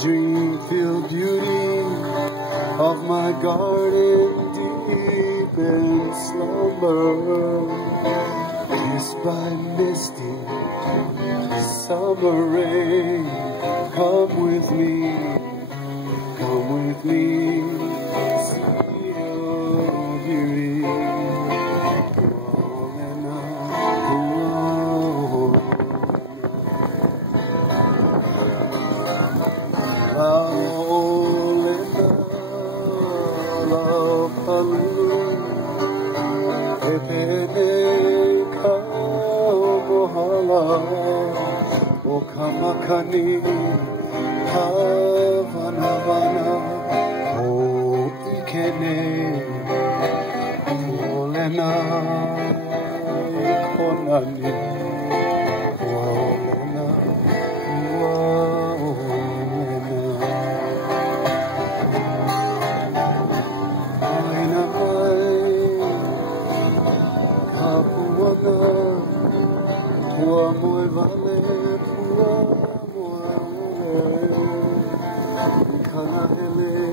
Dream-filled beauty of my garden deep in slumber, kissed by misty summer rain. Come with me, see your beauty. O kamakani havanavana o ikene olena ikonani olena aina kapuana tua moe vale tua moe kana hele